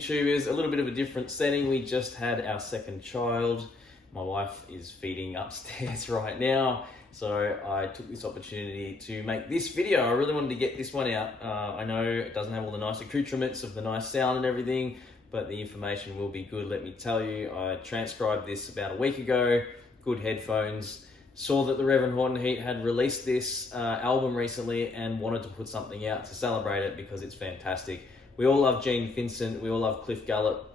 YouTubers, a little bit of a different setting. We just had our second child. My wife is feeding upstairs right now, so I took this opportunity to make this video. I really wanted to get this one out. I know it doesn't have all the nice accoutrements of the nice sound and everything, but the information will be good, let me tell you. I transcribed this about a week ago, good headphones. Saw that the Reverend Horton Heats had released this album recently and wanted to put something out to celebrate it because it's fantastic. We all love Vincent, we all love Cliff Gallup,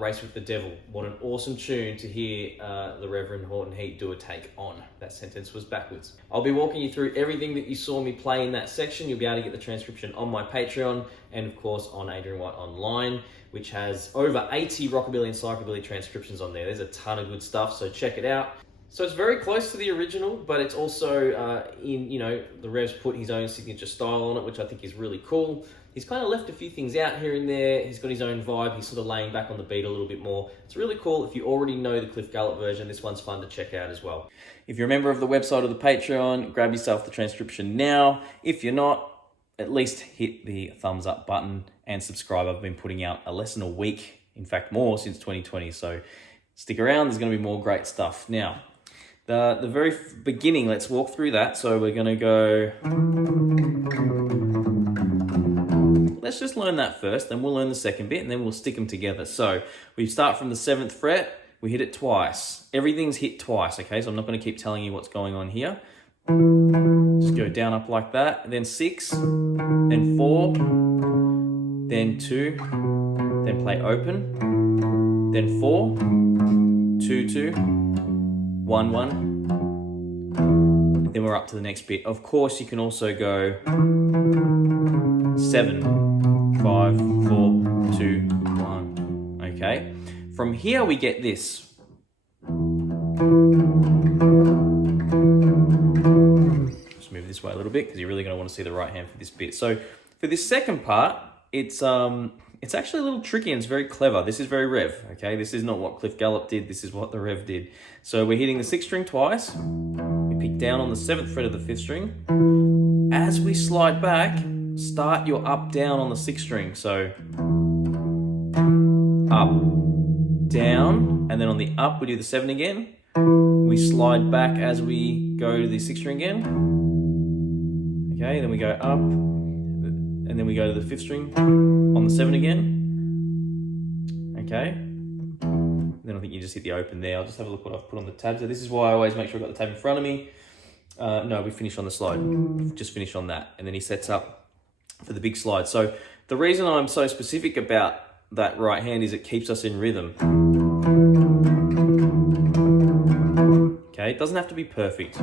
Race with the Devil. What an awesome tune to hear the Reverend Horton Heats do a take on. That sentence was backwards. I'll be walking you through everything that you saw me play in that section. You'll be able to get the transcription on my Patreon and of course on Adrian Whyte Online, which has over 80 Rockabilly and Psychobilly transcriptions on there. There's a ton of good stuff, so check it out. So it's very close to the original, but it's also the Rev's put his own signature style on it, which I think is really cool. He's kind of left a few things out here and there. He's got his own vibe. He's sort of laying back on the beat a little bit more. It's really cool. If you already know the Cliff Gallup version, this one's fun to check out as well. If you're a member of the website or the Patreon, grab yourself the transcription now. If you're not, at least hit the thumbs up button and subscribe. I've been putting out a lesson a week, in fact more since 2020. So stick around, there's gonna be more great stuff. Now, the very beginning, let's walk through that. So we're gonna go, let's just learn that first, then we'll learn the second bit and then we'll stick them together. So we start from the 7th fret, we hit it twice. Everything's hit twice, okay? So I'm not gonna keep telling you what's going on here. Just go down, up like that, and then 6, then 4, then 2, then play open, then 4, 2, 2, 1, 1, then we're up to the next bit. Of course, you can also go 7, 5, 4, 2, 1, okay? From here we get this. Just move this way a little bit because you're really gonna want to see the right hand for this bit. So for this second part, it's actually a little tricky and it's very clever. This is very Rev, okay? This is not what Cliff Gallup did, this is what the Rev did. So we're hitting the 6th string twice, we pick down on the 7th fret of the 5th string. As we slide back, start your up, down on the 6th string. So up, down, and then on the up we do the 7 again. We slide back as we go to the 6th string again. Okay, then we go up, and then we go to the 5th string on the 7 again. Okay. Then I think you just hit the open there. I'll just have a look what I've put on the tab. So this is why I always make sure I've got the tab in front of me. No, we finish on the slide. Just finish on that. And then he sets up for the big slide. So the reason I'm so specific about that right hand is it keeps us in rhythm. Okay, it doesn't have to be perfect.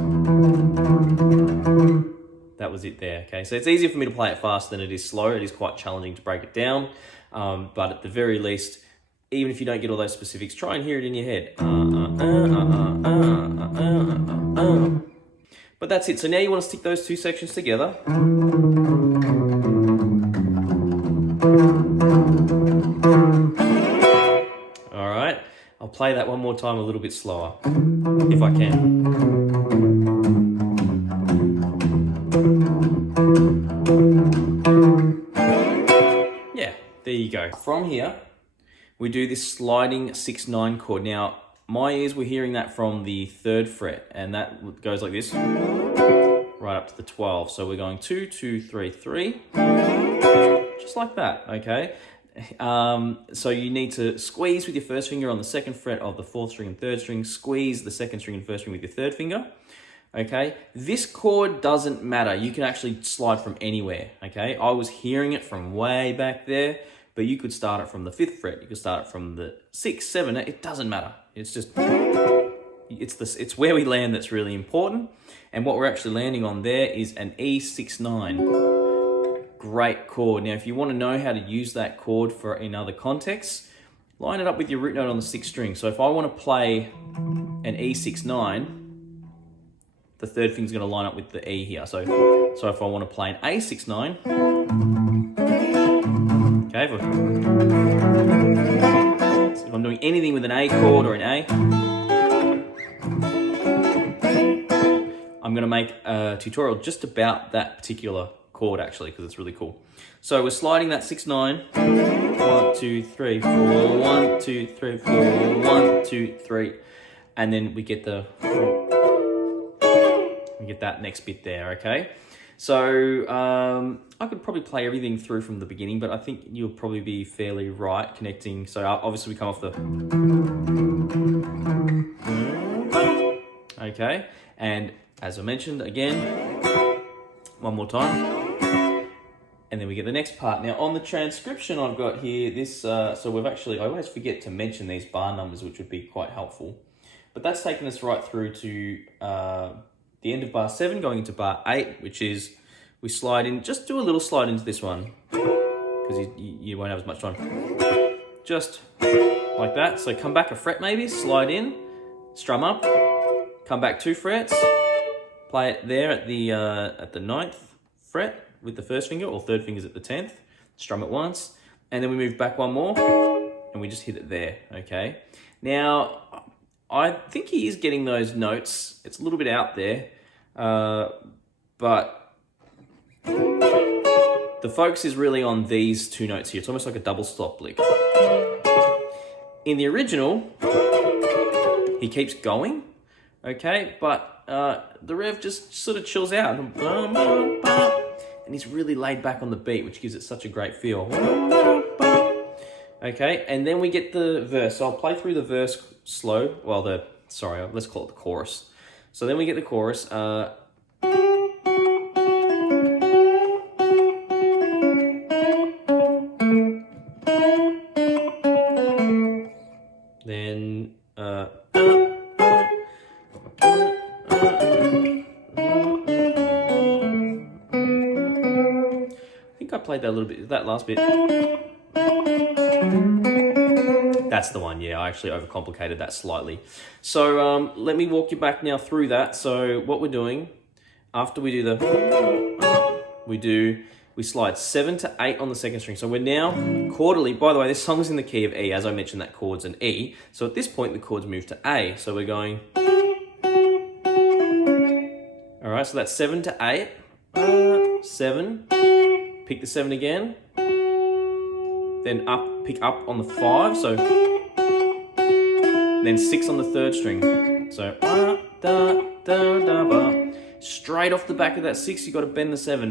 That was it there, okay? So it's easier for me to play it fast than it is slow. It is quite challenging to break it down. But at the very least, even if you don't get all those specifics, try and hear it in your head. But that's it. So now you want to stick those two sections together. All right, I'll play that one more time a little bit slower, if I can. Yeah, there you go. From here, we do this sliding 6-9 chord. Now, my ears were hearing that from the 3rd fret, and that goes like this, right up to the 12. So we're going 2, 2, 3, 3, just like that, okay? So you need to squeeze with your 1st finger on the 2nd fret of the 4th string and 3rd string, squeeze the 2nd string and 1st string with your 3rd finger, okay? This chord doesn't matter. You can actually slide from anywhere, okay? I was hearing it from way back there, but you could start it from the 5th fret. You could start it from the 6th, 7th. It doesn't matter. It's just, it's where we land that's really important. And what we're actually landing on there is an E6-9. Great chord. Now, if you want to know how to use that chord in other contexts, line it up with your root note on the 6th string. So if I want to play an E6-9, the third finger's going to line up with the E here. So if I want to play an A6/9, okay, if I'm doing anything with an A chord or an A, I'm going to make a tutorial just about that particular chord actually, because it's really cool. So we're sliding that 6/9, 1, 2, 3, 4, 1, 2, 3, 4, 1, 2, 3, and then we get that next bit there, okay? So I could probably play everything through from the beginning, but I think you'll probably be fairly right connecting. So obviously we come off the, okay, and as I mentioned again, one more time. And then we get the next part. Now on the transcription I've got here, this, so we've actually, I always forget to mention these bar numbers, which would be quite helpful. But that's taken us right through to the end of bar 7, going into bar 8, which is, we slide in, just do a little slide into this one, because you won't have as much time. Just like that. So come back a fret maybe, slide in, strum up, come back 2 frets, play it there at the 9th fret, with the first finger, or third finger's at the 10th, strum it once, and then we move back one more, and we just hit it there, okay? Now, I think he is getting those notes. It's a little bit out there, but the focus is really on these 2 notes here. It's almost like a double stop lick. In the original, he keeps going, okay, but the rev just sort of chills out. And he's really laid back on the beat, which gives it such a great feel. Okay, and then we get the verse. So I'll play through the verse slow. Well, let's call it the chorus. So then we get the chorus. Then I played that a little bit, that last bit. That's the one, yeah, I actually overcomplicated that slightly. So let me walk you back now through that. So what we're doing, after we do the, we slide 7 to 8 on the second string. So we're now chordally, by the way, this song's in the key of E, as I mentioned, that chord's an E. So at this point, the chords move to A. So we're going, all right, so that's 7 to 8, 7, pick the 7 again, then pick up on the 5, so then 6 on the third string. So straight off the back of that 6, you got to bend the 7.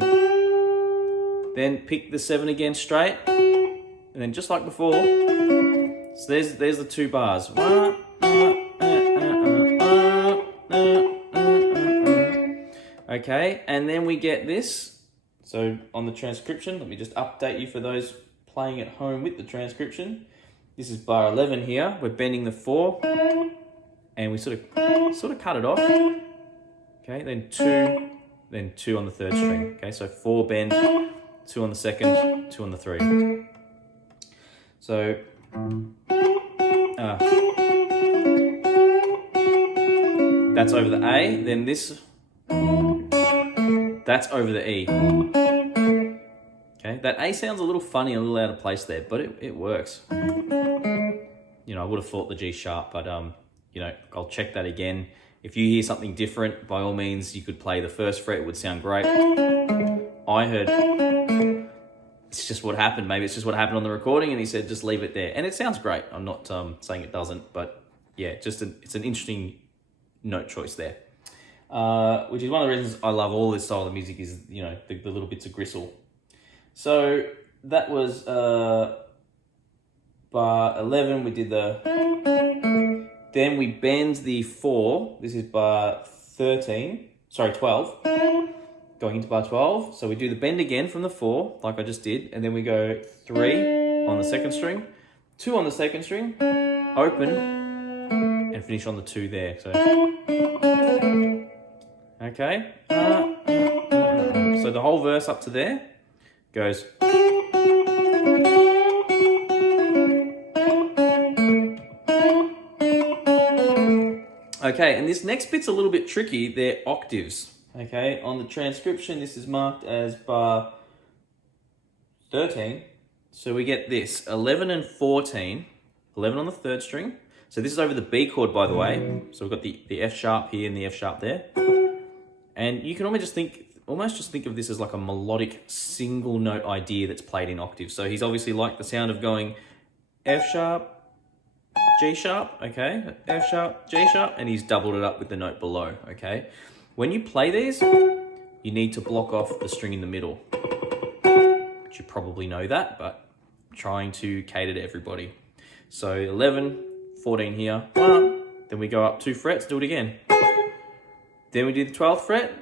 Then pick the 7 again straight, and then just like before, so there's the 2 bars. Okay, and then we get this. So on the transcription, let me just update you for those playing at home with the transcription. This is bar 11 here. We're bending the 4, and we sort of cut it off. Okay, then 2 on the third string. Okay, so 4 bend, 2 on the second, 2 on the 3. So that's over the A. Then this. That's over the E. Okay, that A sounds a little funny, a little out of place there, but it works. You know, I would have thought the G sharp, but you know, I'll check that again. If you hear something different, by all means, you could play the first fret, it would sound great. I heard, it's just what happened. Maybe it's just what happened on the recording, and he said, just leave it there. And it sounds great. I'm not saying it doesn't, but yeah, it's an interesting note choice there. Which is one of the reasons I love all this style of music is, you know, the little bits of gristle. So that was bar 11, we did then we bend the 4, this is bar 12, going into bar 12. So we do the bend again from the 4, like I just did, and then we go 3 on the second string, 2 on the second string, open, and finish on the 2 there. So okay, so the whole verse up to there goes. Okay, and this next bit's a little bit tricky. They're octaves. Okay, on the transcription, this is marked as bar 13. So we get this, 11 and 14, 11 on the third string. So this is over the B chord, by the way. So we've got the F sharp here and the F sharp there. And you can almost just think of this as like a melodic single note idea that's played in octaves. So he's obviously liked the sound of going F sharp, G sharp, okay, F sharp, G sharp, and he's doubled it up with the note below, okay. When you play these, you need to block off the string in the middle. Which you probably know that, but I'm trying to cater to everybody. So 11, 14 here, then we go up 2 frets, do it again. Then we do the 12th fret,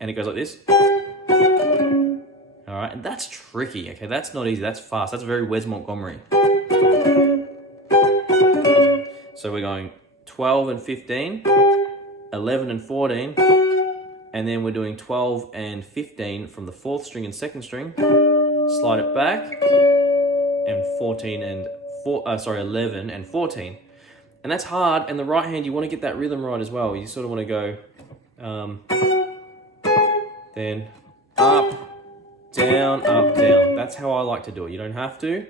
and it goes like this. All right, and that's tricky, okay? That's not easy, that's fast. That's very Wes Montgomery. So we're going 12 and 15, 11 and 14, and then we're doing 12 and 15 from the 4th string and 2nd string, slide it back, and 11 and 14. And that's hard, and the right hand, you want to get that rhythm right as well. You sort of want to go, then up, down, up, down. That's how I like to do it. You don't have to,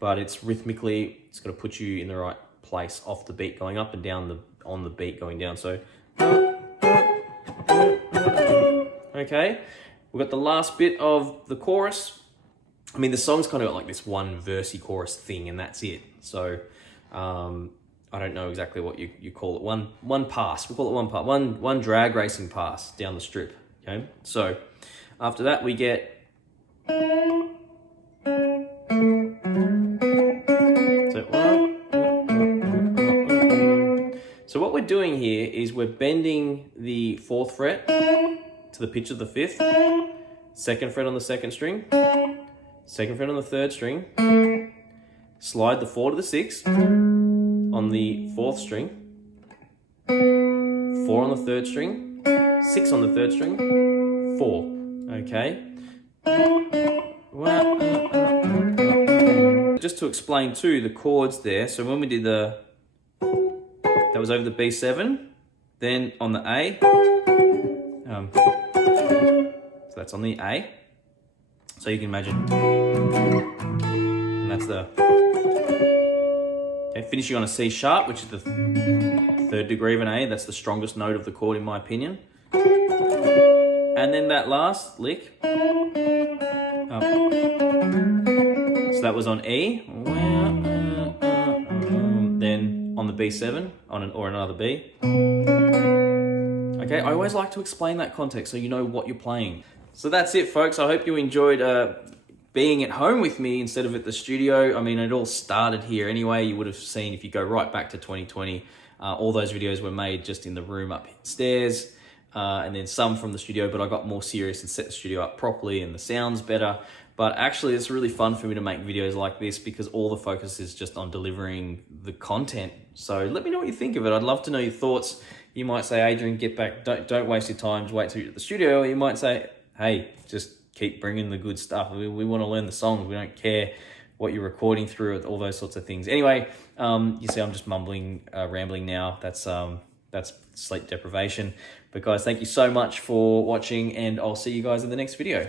but it's rhythmically, it's got to put you in the right place off the beat going up and down on the beat going down. So, okay, we've got the last bit of the chorus. I mean, the song's kind of got like this one versey chorus thing, and that's it. So, I don't know exactly what you call it. One pass. We'll call it one pass. One drag racing pass down the strip. Okay. So, after that we get. So what we're doing here is we're bending the 4th fret to the pitch of the 5th, 2nd fret on the 2nd string, 2nd fret on the 3rd string, slide the 4 to the 6 on the 4th string, 4 on the 3rd string, 6 on the 3rd string, 4, okay? Just to explain too, the chords there, so when we did that was over the B7, then on the A, so that's on the A, so you can imagine, and that's the, okay, finishing on a C sharp, which is the 3rd degree of an A, that's the strongest note of the chord in my opinion, and then that last lick, so that was on E, then on the B7, or another B. Okay, I always like to explain that context so you know what you're playing. So that's it, folks. I hope you enjoyed being at home with me instead of at the studio. I mean, it all started here anyway. You would have seen, if you go right back to 2020, all those videos were made just in the room upstairs, and then some from the studio, but I got more serious and set the studio up properly and the sound's better. But actually, it's really fun for me to make videos like this because all the focus is just on delivering the content. So let me know what you think of it. I'd love to know your thoughts. You might say, Adrian, get back. Don't waste your time. Just wait till you're at the studio. Or you might say, hey, just keep bringing the good stuff. We want to learn the songs. We don't care what you're recording through, all those sorts of things. Anyway, you see I'm just mumbling, rambling now. That's sleep deprivation. But guys, thank you so much for watching, and I'll see you guys in the next video.